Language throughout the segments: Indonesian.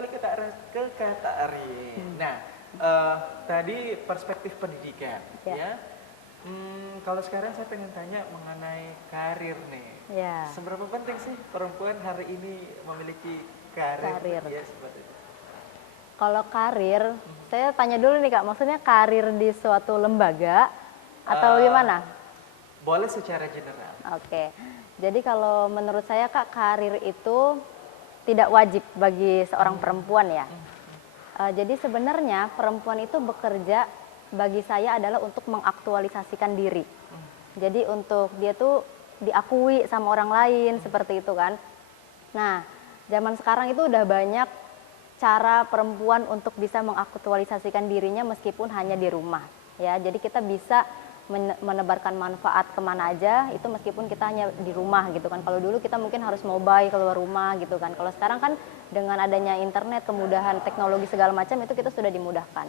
kembali ke Kak Tari. Nah, tadi perspektif pendidikan, Ya. ya. Kalau sekarang saya pengen tanya mengenai karir nih. Ya. Seberapa penting sih perempuan hari ini memiliki karir? Karir. Ya, seperti itu. Kalau karir, saya tanya dulu nih Kak, maksudnya karir di suatu lembaga atau gimana? Boleh secara general. Oke, jadi kalau menurut saya Kak, karir itu tidak wajib bagi seorang perempuan ya. Jadi sebenarnya perempuan itu bekerja bagi saya adalah untuk mengaktualisasikan diri. Jadi untuk dia tuh diakui sama orang lain seperti itu kan. Nah, zaman sekarang itu udah banyak cara perempuan untuk bisa mengaktualisasikan dirinya meskipun hanya di rumah. Ya, jadi kita bisa menebarkan manfaat kemana aja itu meskipun kita hanya di rumah gitu kan. Kalau dulu kita mungkin harus mobile keluar rumah gitu kan. Kalau sekarang kan dengan adanya internet, kemudahan teknologi segala macam itu kita sudah dimudahkan.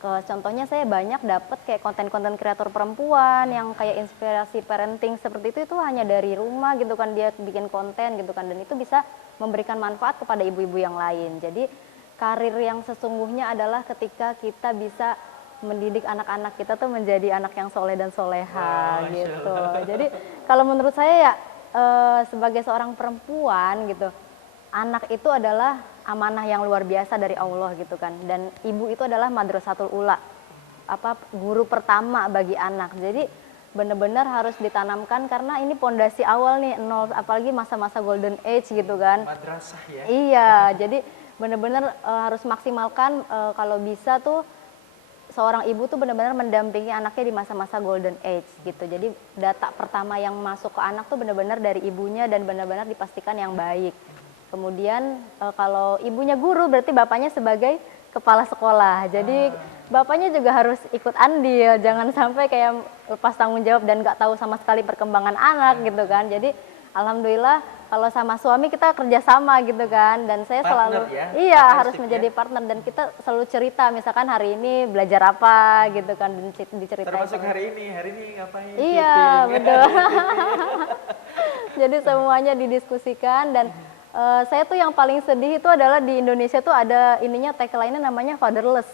Contohnya saya banyak dapat kayak konten-konten kreator perempuan yang kayak inspirasi parenting seperti itu hanya dari rumah gitu kan, dia bikin konten gitu kan, dan itu bisa memberikan manfaat kepada ibu-ibu yang lain. Jadi karir yang sesungguhnya adalah ketika kita bisa mendidik anak-anak kita tuh menjadi anak yang soleh dan soleha gitu. Jadi kalau menurut saya ya sebagai seorang perempuan gitu, anak itu adalah amanah yang luar biasa dari Allah gitu kan. Dan ibu itu adalah madrasatul ula, guru pertama bagi anak. Jadi benar-benar harus ditanamkan karena ini pondasi awal nih, nol, apalagi masa-masa golden age gitu kan. Madrasah ya. Iya, jadi benar-benar harus maksimalkan kalau bisa tuh seorang ibu tuh benar-benar mendampingi anaknya di masa-masa golden age gitu. Jadi data pertama yang masuk ke anak tuh benar-benar dari ibunya dan benar-benar dipastikan yang baik. Kemudian kalau ibunya guru berarti bapaknya sebagai kepala sekolah. Jadi bapaknya juga harus ikut andil, jangan sampai kayak lepas tanggung jawab dan nggak tahu sama sekali perkembangan anak gitu kan. Jadi alhamdulillah kalau sama suami kita kerjasama gitu kan, dan saya Partner selalu ya? harus menjadi partner, dan kita selalu cerita misalkan hari ini belajar apa gitu kan, dan diceritain. Termasuk hari ini ngapain? Iya, Syuting. betul. Jadi semuanya didiskusikan, dan saya tuh yang paling sedih itu adalah di Indonesia tuh ada ininya, tagline-nya namanya fatherless.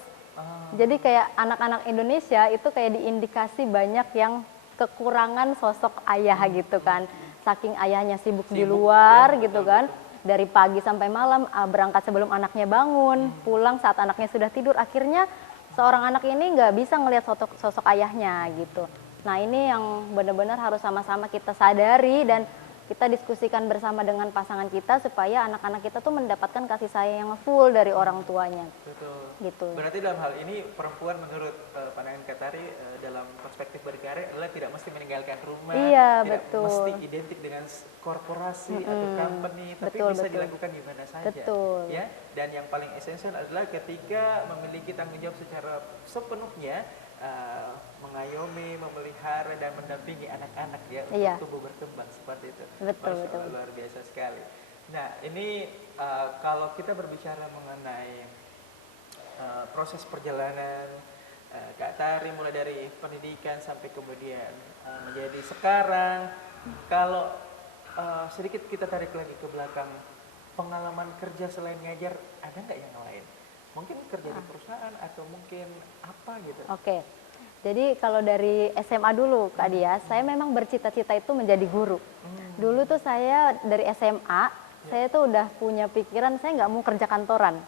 Jadi kayak anak-anak Indonesia itu kayak diindikasi banyak yang kekurangan sosok ayah gitu kan. Saking ayahnya sibuk di luar ya, gitu kan. Dari pagi sampai malam, berangkat sebelum anaknya bangun, pulang saat anaknya sudah tidur. Akhirnya seorang anak ini nggak bisa ngelihat sosok ayahnya gitu. Nah ini yang benar-benar harus sama-sama kita sadari dan kita diskusikan bersama dengan pasangan kita supaya anak-anak kita tuh mendapatkan kasih sayang yang full dari orang tuanya. Betul. Gitu. Berarti dalam hal ini perempuan menurut pandangan Kak Tari dalam perspektif berkarir adalah tidak mesti meninggalkan rumah, iya, tidak betul. mesti identik dengan korporasi atau company, tapi betul, bisa betul. dilakukan di mana saja. Betul. Ya. Dan yang paling esensial adalah ketika memiliki tanggung jawab secara sepenuhnya mengayomi, memelihara dan mendampingi anak-anak ya iya. untuk tumbuh berkembang seperti itu. Betul, Masya betul. Allah, luar biasa sekali. Nah ini kalau kita berbicara mengenai proses perjalanan Kak Tari mulai dari pendidikan sampai kemudian menjadi sekarang, kalau sedikit kita tarik lagi ke belakang, pengalaman kerja selain ngajar ada nggak yang lain? Mungkin kerja di perusahaan atau mungkin apa gitu? Oke, jadi kalau dari SMA dulu Kak Dia, saya memang bercita-cita itu menjadi guru. Dulu tuh saya dari SMA, saya tuh udah punya pikiran saya nggak mau kerja kantoran.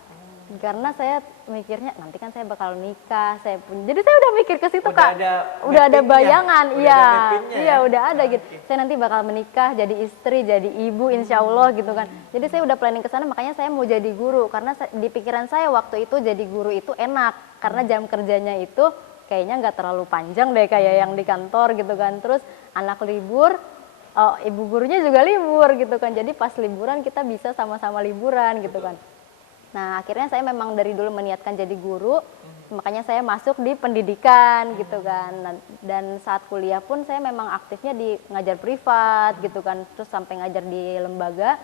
Karena saya mikirnya nanti kan saya bakal nikah, jadi saya udah mikir ke situ Kak. Udah ada bayangan, udah ada gitu. Saya nanti bakal menikah, jadi istri, jadi ibu, insya Allah gitu kan. Jadi saya udah planning ke sana, makanya saya mau jadi guru karena di pikiran saya waktu itu jadi guru itu enak karena jam kerjanya itu kayaknya nggak terlalu panjang deh kayak yang di kantor gitu kan. Terus anak libur, ibu gurunya juga libur gitu kan. Jadi pas liburan kita bisa sama-sama liburan gitu kan. Nah akhirnya saya memang dari dulu meniatkan jadi guru, makanya saya masuk di pendidikan gitu kan. Dan saat kuliah pun saya memang aktifnya di ngajar privat gitu kan, terus sampai ngajar di lembaga.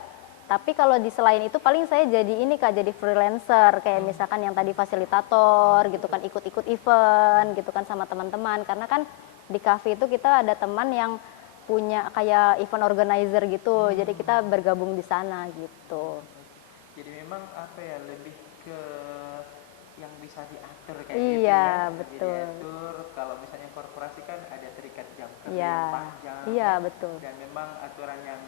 Tapi kalau di selain itu paling saya jadi ini Kak, jadi freelancer kayak misalkan yang tadi fasilitator gitu kan, ikut-ikut event gitu kan sama teman-teman. Karena kan di cafe itu kita ada teman yang punya kayak event organizer gitu, jadi kita bergabung di sana gitu. Jadi memang apa ya, lebih ke yang bisa diatur kayak gitu Iya, ya. Lebih betul. diatur. Kalau misalnya korporasi kan ada terikat jam kerja Iya, yang panjang. iya betul. Dan memang aturan yang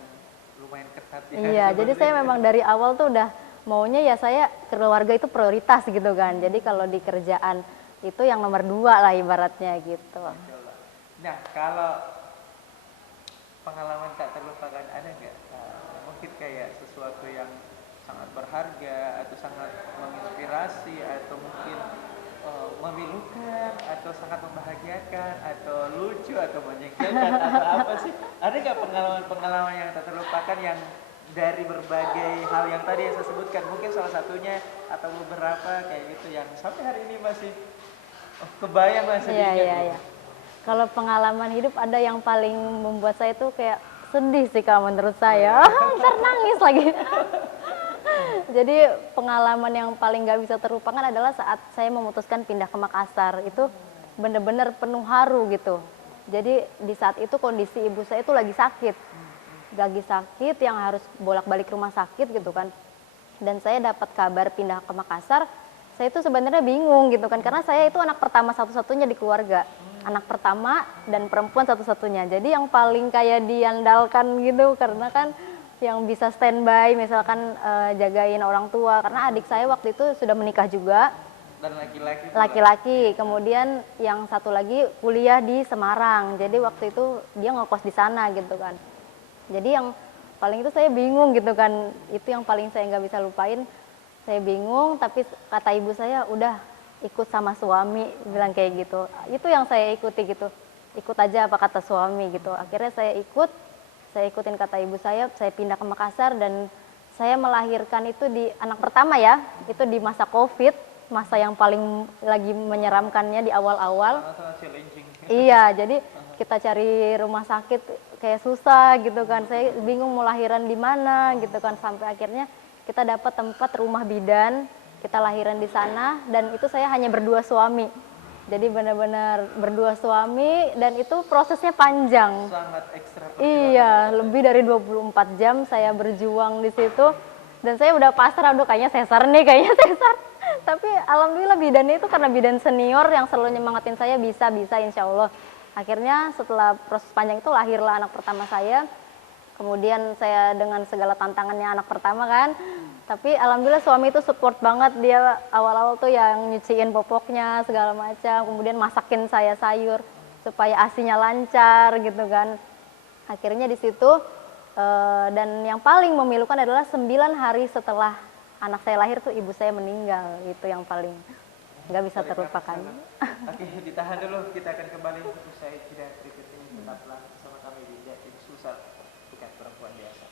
lumayan ketat ya. Iya, jadi saya memang dari awal tuh udah maunya ya saya keluarga itu prioritas gitu kan. Jadi kalau di kerjaan itu yang nomor 2 lah ibaratnya gitu. Masya Allah. Nah, kalau pengalaman tak terlupakan ada nggak? Mungkin kayak sesuatu yang sangat berharga atau sangat menginspirasi atau mungkin memilukan atau sangat membahagiakan atau lucu atau menjengkelkan atau apa sih? Ada nggak pengalaman-pengalaman yang tak terlupakan yang dari berbagai hal yang tadi yang saya sebutkan, mungkin salah satunya atau beberapa kayak gitu yang sampai hari ini masih kebayang, masih Iya, diingat iya, loh. iya. Kalau pengalaman hidup ada yang paling membuat saya tuh kayak sedih sih kalau menurut saya. Ntar nangis lagi. Jadi pengalaman yang paling gak bisa terlupakan adalah saat saya memutuskan pindah ke Makassar. Itu bener-bener penuh haru gitu. Jadi di saat itu kondisi ibu saya itu lagi sakit. Lagi sakit yang harus bolak-balik rumah sakit gitu kan. Dan saya dapat kabar pindah ke Makassar. Saya itu sebenarnya bingung gitu kan. Karena saya itu anak pertama satu-satunya di keluarga. Anak pertama dan perempuan satu-satunya. Jadi yang paling kayak diandalkan gitu. Karena kan yang bisa standby misalkan jagain orang tua. Karena adik saya waktu itu sudah menikah juga. Dan laki-laki pula. Laki-laki, kemudian yang satu lagi kuliah di Semarang. Jadi waktu itu dia ngekos di sana gitu kan. Jadi yang paling itu saya bingung gitu kan. Itu yang paling saya nggak bisa lupain. Saya bingung, tapi kata ibu saya udah ikut sama suami, bilang kayak gitu. Itu yang saya ikuti gitu. Ikut aja apa kata suami gitu. Akhirnya saya ikutin kata ibu saya pindah ke Makassar dan saya melahirkan itu di anak pertama ya. Itu di masa Covid. Masa yang paling lagi menyeramkannya di awal-awal. Sangat challenging. Iya, jadi kita cari rumah sakit kayak susah gitu kan. Saya bingung mau lahiran di mana gitu kan. Sampai akhirnya kita dapat tempat rumah bidan. Kita lahiran di sana dan itu saya hanya berdua suami. Jadi benar-benar berdua suami dan itu prosesnya panjang. Sangat ekstra. Iya, lebih dari 24 jam saya berjuang di situ. Dan saya udah pasrah, aduh kayaknya sesar nih, kayaknya sesar. Tapi alhamdulillah bidannya itu karena bidan senior yang selalu nyemangatin saya bisa insya Allah. Akhirnya setelah proses panjang itu lahirlah anak pertama saya. Kemudian saya dengan segala tantangannya anak pertama kan. Tapi alhamdulillah suami itu support banget. Dia awal-awal tuh yang nyuciin popoknya segala macam. Kemudian masakin saya sayur supaya ASINya lancar gitu kan. Akhirnya di situ dan yang paling memilukan adalah 9 hari setelah anak saya lahir tuh ibu saya meninggal. Itu yang paling nggak bisa terlupakan. Oke, ditahan dulu. Kita akan kembali usai jeda berikut ini. Tetaplah bersama kami di Jatim Susah Bukan Perempuan Biasa.